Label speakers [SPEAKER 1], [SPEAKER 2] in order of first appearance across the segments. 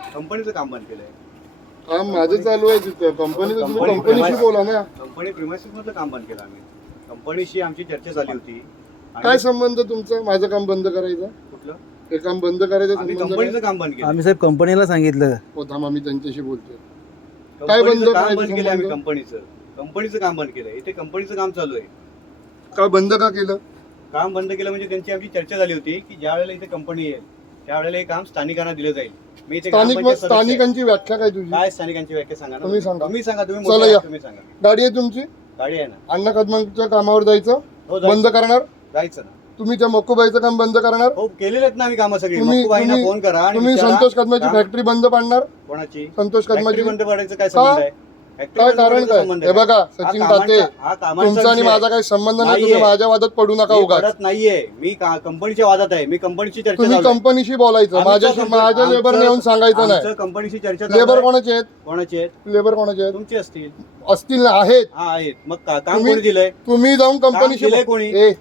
[SPEAKER 1] कंपनीचं काम बंद केलंय.
[SPEAKER 2] काम माझं चालू आहे तिथं कंपनीचं. तुम्ही कंपनीशी बोला ना.
[SPEAKER 1] कंपनी प्रिमायसिस मधलं काम बंद केलं आम्ही. कंपनीशी आमची चर्चा झाली होती.
[SPEAKER 2] काय संबंध तुमचा माझं काम बंद करायचं?
[SPEAKER 1] कुठलं
[SPEAKER 2] हे काम बंद करायचं
[SPEAKER 1] आम्ही
[SPEAKER 2] संबंध
[SPEAKER 1] कंपनीचं
[SPEAKER 2] काय?
[SPEAKER 1] काम बंद केलं.
[SPEAKER 3] आम्ही साहेब कंपनीला सांगितलं.
[SPEAKER 2] हो थांब, आम्ही त्यांच्याशी बोलतोय. काय
[SPEAKER 1] कंपनीचं
[SPEAKER 2] बंद
[SPEAKER 1] काम
[SPEAKER 2] करायचं
[SPEAKER 1] बंद केलं आम्ही.
[SPEAKER 2] संबंध?
[SPEAKER 1] कंपनीचं काम बंद केलंय. इथे कंपनीचं काम चालू आहे.
[SPEAKER 2] काय बंद का केलं?
[SPEAKER 1] काम बंद केलं म्हणजे त्यांची आमची चर्चा झाली होती की ज्या वेळेला इथे कंपनी येईल त्यावेळेला हे काम स्थानिकांना दिलं जाईल. मी इथे
[SPEAKER 2] स्थानिकांची व्याख्या काय तुझी?
[SPEAKER 1] काय स्थानिकांची व्याख्या सांगा ना.
[SPEAKER 2] तुम्ही सांगा.
[SPEAKER 1] तुम्ही सांगा. तुम्ही
[SPEAKER 2] चला
[SPEAKER 1] मोठे
[SPEAKER 2] या.
[SPEAKER 1] आहात, तुम्ही सांगा.
[SPEAKER 2] गाडी आहे तुमची?
[SPEAKER 1] गाडी आहे ना.
[SPEAKER 2] अण्णा कदमांच्या कामावर जायचं
[SPEAKER 1] हो जायचं.
[SPEAKER 2] बंद करणार?
[SPEAKER 1] जायचं ना.
[SPEAKER 2] तुम्ही त्या मक्कोबाईचं काम बंद करणार?
[SPEAKER 1] हो केलेले आहेत ना आम्ही कामं सगळी.
[SPEAKER 2] तुम्ही
[SPEAKER 1] मक्कूबाईंना फोन करा आणि
[SPEAKER 2] तुम्ही
[SPEAKER 1] विचारा.
[SPEAKER 2] संतोष कदमाची
[SPEAKER 1] काम-
[SPEAKER 2] फॅक्टरी बंद पाडणार?
[SPEAKER 1] कोणाची
[SPEAKER 2] संतोष
[SPEAKER 1] फॅक्टरी
[SPEAKER 2] कदमाची
[SPEAKER 1] बंद पडायचं काय संबंध आहे? फॅक्टरी
[SPEAKER 2] काय
[SPEAKER 1] बंद
[SPEAKER 2] कारण
[SPEAKER 1] पडायचा
[SPEAKER 2] काय?
[SPEAKER 1] संबंध
[SPEAKER 2] हे
[SPEAKER 1] आहे?
[SPEAKER 2] बघा
[SPEAKER 1] हा
[SPEAKER 2] सचिन
[SPEAKER 1] कामांचा-
[SPEAKER 2] ताते,
[SPEAKER 1] हा कामांचा
[SPEAKER 2] तुमचा आणि
[SPEAKER 1] विषय
[SPEAKER 2] माझा काही संबंध नाही.
[SPEAKER 1] नाहीये.
[SPEAKER 2] तुम्ही माझ्या वादात पडू नका
[SPEAKER 1] मी
[SPEAKER 2] उगाच.
[SPEAKER 1] पडत नाहीये. मी कंपनीच्या वादात आहे. मी कंपनीची चर्चा
[SPEAKER 2] तुम्ही
[SPEAKER 1] चालू आहे.
[SPEAKER 2] कंपनीशी बोलायचं,
[SPEAKER 1] आमचं
[SPEAKER 2] माझ्याशी
[SPEAKER 1] कंपनी-
[SPEAKER 2] माझ्या
[SPEAKER 1] आमचं-
[SPEAKER 2] लेबरने येऊन सांगायचं
[SPEAKER 1] आमचं
[SPEAKER 2] नाही.
[SPEAKER 1] कंपनीची चर्चा चालू
[SPEAKER 2] लेबर
[SPEAKER 1] आहे.
[SPEAKER 2] कोणाचे आहेत?
[SPEAKER 1] कोणाची आहेत?
[SPEAKER 2] लेबर कोणाचे आहेत?
[SPEAKER 1] तुमची असतील.
[SPEAKER 2] असतील ना, आहेत.
[SPEAKER 1] हा आहेत. मग काम
[SPEAKER 2] तुम्ही-
[SPEAKER 1] कोणी दिलंय?
[SPEAKER 2] तुम्ही जाऊन कंपनीशी
[SPEAKER 1] दिलंय कोणी?
[SPEAKER 2] ए,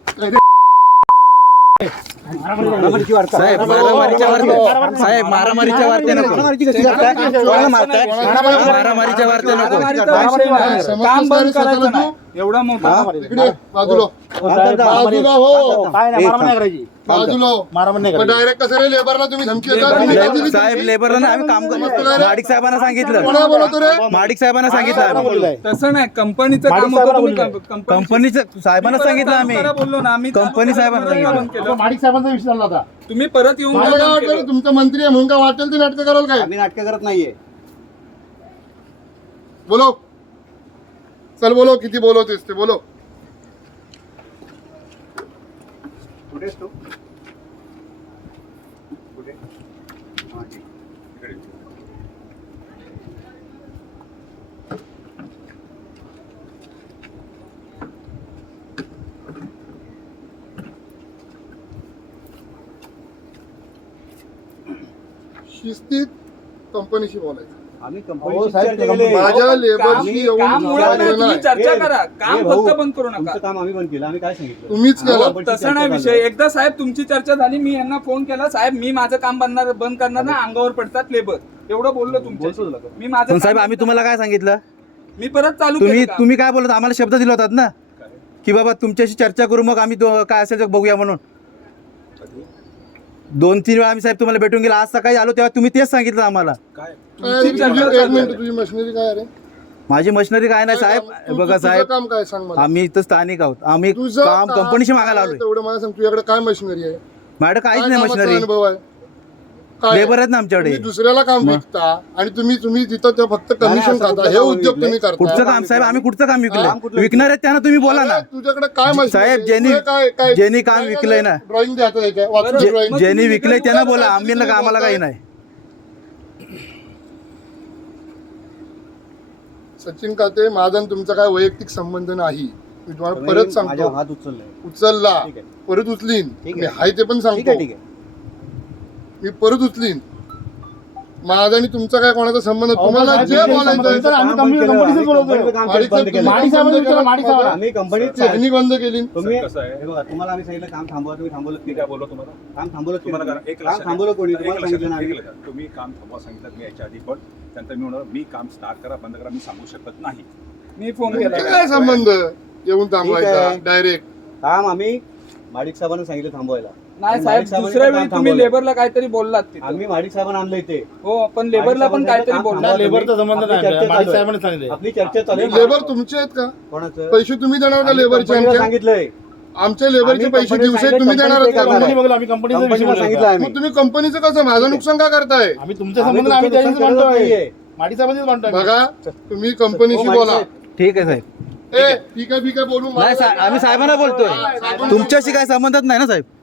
[SPEAKER 3] साहेब मारामारीच्या वार्ते, साहेब मारामारीच्या वार्ते नको. कोणाला मारताय? मारामारीच्या वार्ते नको.
[SPEAKER 2] काम बंद करायचं नाही.
[SPEAKER 4] एवढा मोठा
[SPEAKER 2] इकडे बाजूला बाजूला हो, बाजूला. डायरेक्ट कसं रे लेबरला तुम्ही धमकी देता? तुम्ही काय दिली?
[SPEAKER 3] साहेब लेबरला ना आम्ही काम माडिक साहेबांना सांगितलं.
[SPEAKER 2] कोणाला बोलवतो रे?
[SPEAKER 3] माडिक साहेबांना सांगितलं आम्ही.
[SPEAKER 4] तसं नाही. कंपनीचं काम होतं. तुम्ही कंपनी
[SPEAKER 3] कंपनीचं साहेबांना सांगितलं आम्ही.
[SPEAKER 4] बोललो ना आम्ही.
[SPEAKER 3] कंपनी साहेबांना सांगितलं.
[SPEAKER 2] माडिक साहेबांचा विषय झाला होता.
[SPEAKER 4] तुम्ही परत येऊन
[SPEAKER 2] मला काय वाटलं तुमचा मंत्री आहे म्हणून काय वाटेल ते नाटक कराल काय?
[SPEAKER 1] आम्ही नाटकं करत नाहीये.
[SPEAKER 2] बोलो, चल बोलो, किती बोलवतेस ते बोलो.
[SPEAKER 1] कुठेस तू? कुठे? हा, ठीक. इकडे.
[SPEAKER 2] शिस्तीत कंपनीशी बोलायचं.
[SPEAKER 1] आम्ही
[SPEAKER 2] हो,
[SPEAKER 1] कंपनीची चर्चा केली.
[SPEAKER 2] माझ्या लेबरशी येऊन
[SPEAKER 4] काम मुळात नाही.
[SPEAKER 2] बोलायचं
[SPEAKER 4] तुम्ही
[SPEAKER 2] नाही.
[SPEAKER 4] चर्चा करा. काम
[SPEAKER 1] ए भाऊ,
[SPEAKER 4] फक्त बंद करू
[SPEAKER 1] तुमचं
[SPEAKER 4] नका.
[SPEAKER 1] काम आम्ही बंद केलं. आम्ही काय सांगितलं?
[SPEAKER 2] तुम्हीच केलं.
[SPEAKER 1] कंपनीची
[SPEAKER 4] तसं नाही
[SPEAKER 1] चर्चा
[SPEAKER 4] विषय.
[SPEAKER 1] चालू आहे.
[SPEAKER 4] एकदा साहेब तुमची चर्चा झाली. मी यांना फोन केला. साहेब मी माझं काम बंद करणार ना, अंगावर पडतात लेबर. एवढं बोललो तुमच्या. मी माझं
[SPEAKER 3] पण साहेब
[SPEAKER 4] काम-
[SPEAKER 3] आम्ही तुम्हाला काय सांगितलं?
[SPEAKER 4] मी परत चालू
[SPEAKER 3] तुम्ही
[SPEAKER 4] केलं काम.
[SPEAKER 3] तुम्ही काय बोलत? आम्हाला शब्द दिला होतात ना की बाबा तुमच्याशी चर्चा करू, मग आम्ही काय असेल ते बघूया म्हणून. 2-3 वेळा आम्ही साहेब तुम्हाला भेटून गेला. आज सकाळी आलो तेव्हा तुम्ही तेच सांगितलं आम्हाला.
[SPEAKER 2] एक मिनिट, तुझी मशिनरी काय रे?
[SPEAKER 3] माझी मशिनरी काय नाही साहेब. बघा
[SPEAKER 2] तुझं
[SPEAKER 3] साहेब,
[SPEAKER 2] काम काय सांग मला.
[SPEAKER 3] आम्ही इथं स्थानिक आहोत. आम्ही
[SPEAKER 2] तुझं
[SPEAKER 3] काम कंपनीशी मागायला
[SPEAKER 2] काय
[SPEAKER 3] आलोय.
[SPEAKER 2] तेवढं मला सांग. तुझ्याकडे काय मशिनरी आहे?
[SPEAKER 3] मॅडम काहीच
[SPEAKER 2] काय
[SPEAKER 3] नाही
[SPEAKER 2] कामाचा
[SPEAKER 3] मशिनरी.
[SPEAKER 2] अनुभव आहे? काय
[SPEAKER 3] लेबर आहेत ना आमच्याकडे.
[SPEAKER 2] तुम्ही दुसऱ्याला काम विकता आणि तुम्ही तिथं ते फक्त कमिशन
[SPEAKER 1] असं
[SPEAKER 2] खाता.
[SPEAKER 1] कुठलं
[SPEAKER 2] हे
[SPEAKER 1] काम
[SPEAKER 2] उद्योग
[SPEAKER 1] विकलंय?
[SPEAKER 2] तुम्ही करता.
[SPEAKER 3] कुठचं काम साहेब? आम्ही कुठचं काम
[SPEAKER 1] काम
[SPEAKER 3] विकलं?
[SPEAKER 1] कुठलं
[SPEAKER 3] विकणार आहेत त्यांना तुम्ही बोला ना.
[SPEAKER 2] अरे, तुझ्याकडे काय मशिनरी
[SPEAKER 3] साहेब,
[SPEAKER 2] आहे?
[SPEAKER 3] ज्यांनी-
[SPEAKER 2] तुझं काय
[SPEAKER 3] ज्यांनी काम विकलंय ना.
[SPEAKER 2] ड्रॉइंग द्या त्याच्या वाचून
[SPEAKER 4] बरं,
[SPEAKER 2] ड्रॉइंग.
[SPEAKER 4] मग
[SPEAKER 3] ज्यांनी
[SPEAKER 4] तुम्ही
[SPEAKER 3] विकलंय त्यांना बोला.
[SPEAKER 2] काय
[SPEAKER 3] आम्ही
[SPEAKER 2] तुम्ही
[SPEAKER 3] आम्हाला काही
[SPEAKER 2] बोलताय?
[SPEAKER 3] नाही.
[SPEAKER 2] सचिन काते, माझा आणि तुमचा काय वैयक्तिक संबंध नाही. मी तुम्हाला
[SPEAKER 1] तुम्ही
[SPEAKER 2] परत
[SPEAKER 1] माझ्यावर
[SPEAKER 2] सांगतो.
[SPEAKER 1] हात उचललाय.
[SPEAKER 2] उचलला,
[SPEAKER 1] ठीक आहे.
[SPEAKER 2] परत उचलीन.
[SPEAKER 1] ठीक
[SPEAKER 2] मी
[SPEAKER 1] आहे.
[SPEAKER 2] हाय ते पण
[SPEAKER 1] ठीक
[SPEAKER 2] सांगतो.
[SPEAKER 1] आहे, ठीक आहे.
[SPEAKER 2] मी परत उचलीन. माझा आणि तुमचा काय कोणाचा संबंध? तुम्हाला जे बोलायचं
[SPEAKER 1] आम्ही कंपनीचं काम बंद केलं. आम्ही कंपनीत
[SPEAKER 2] यांनी बंद केली.
[SPEAKER 1] तुम्ही
[SPEAKER 5] कसं आहे?
[SPEAKER 1] हे बघा, तुम्हाला आम्ही सांगितलं काम थांबवा. तुम्ही थांबवलं की
[SPEAKER 5] मी काय बोललो तुम्हाला?
[SPEAKER 1] काम थांबवलं की
[SPEAKER 5] तुम्हाला
[SPEAKER 1] नाही?
[SPEAKER 5] एक
[SPEAKER 1] काम
[SPEAKER 5] लक्षात
[SPEAKER 1] थांबवलं कोणी?
[SPEAKER 5] एक
[SPEAKER 1] तुम्हाला
[SPEAKER 5] लक्षात
[SPEAKER 1] सांगितलं ना
[SPEAKER 5] एक
[SPEAKER 1] आम्ही.
[SPEAKER 5] लक्षात. तुम्ही काम थांबवा सांगितलं मी याच्या आधी, पण त्यानंतर मी म्हणणार मी काम स्टार्ट करा बंद करा मी सांगू शकत नाही.
[SPEAKER 4] मी फोन
[SPEAKER 2] म्हणजे
[SPEAKER 4] केला.
[SPEAKER 2] काय संबंध येऊन थांबवायचा
[SPEAKER 1] आहे.
[SPEAKER 2] डायरेक्ट?
[SPEAKER 1] काम आम्ही माडिक साहेबांना सांगितलं थांबवायला.
[SPEAKER 4] नाही साहेब,
[SPEAKER 1] माडिक साहेबांनी
[SPEAKER 4] दुसऱ्या
[SPEAKER 1] काम
[SPEAKER 4] वेळी तुम्ही
[SPEAKER 1] थांबवलं.
[SPEAKER 4] लेबरला काहीतरी बोललात तिथं.
[SPEAKER 1] आम्ही माडिक साहेबांना आणलं इथे.
[SPEAKER 4] हो, पण लेबरला पण काहीतरी बोलला.
[SPEAKER 1] लेबरचा संबंध नाही. आपली चर्चा चालू आहे.
[SPEAKER 2] लेबर तुमचे आहेत का?
[SPEAKER 1] कोणाचं?
[SPEAKER 2] पैसे तुम्ही देणार का
[SPEAKER 1] आम्ही
[SPEAKER 2] लेबरचे?
[SPEAKER 1] कंपनीला
[SPEAKER 2] आमच्या
[SPEAKER 1] सांगितलंय.
[SPEAKER 2] आमच्या लेबरचे
[SPEAKER 1] आम्ही
[SPEAKER 2] पैसे
[SPEAKER 1] कंपनीला
[SPEAKER 2] दिवसात
[SPEAKER 1] सांगितलं,
[SPEAKER 2] तुम्ही देणार आहात का?
[SPEAKER 1] कंपनीला सांगितलं आम्ही.
[SPEAKER 2] मग तुम्ही कंपनीचं कसं माझं नुकसान का करताय?
[SPEAKER 6] आम्ही तुमच्या
[SPEAKER 1] आम्ही
[SPEAKER 6] संबंध आम्ही
[SPEAKER 1] तुमचं
[SPEAKER 6] त्याच्याशी
[SPEAKER 1] नुकसान करत
[SPEAKER 6] म्हणतोय.
[SPEAKER 1] नाहीये.
[SPEAKER 6] माडी साहेबांनीच म्हणतोय.
[SPEAKER 2] बघा, तुम्ही कंपनीशी
[SPEAKER 1] हो,
[SPEAKER 2] बोला.
[SPEAKER 1] माडिक
[SPEAKER 3] ठीक आहे साहेब.
[SPEAKER 2] ए, ठीक आहे बोलू.
[SPEAKER 3] नाही आम्ही साहेबांना बोलतोय. तुमच्याशी काय संबंधच नाही ना साहेब.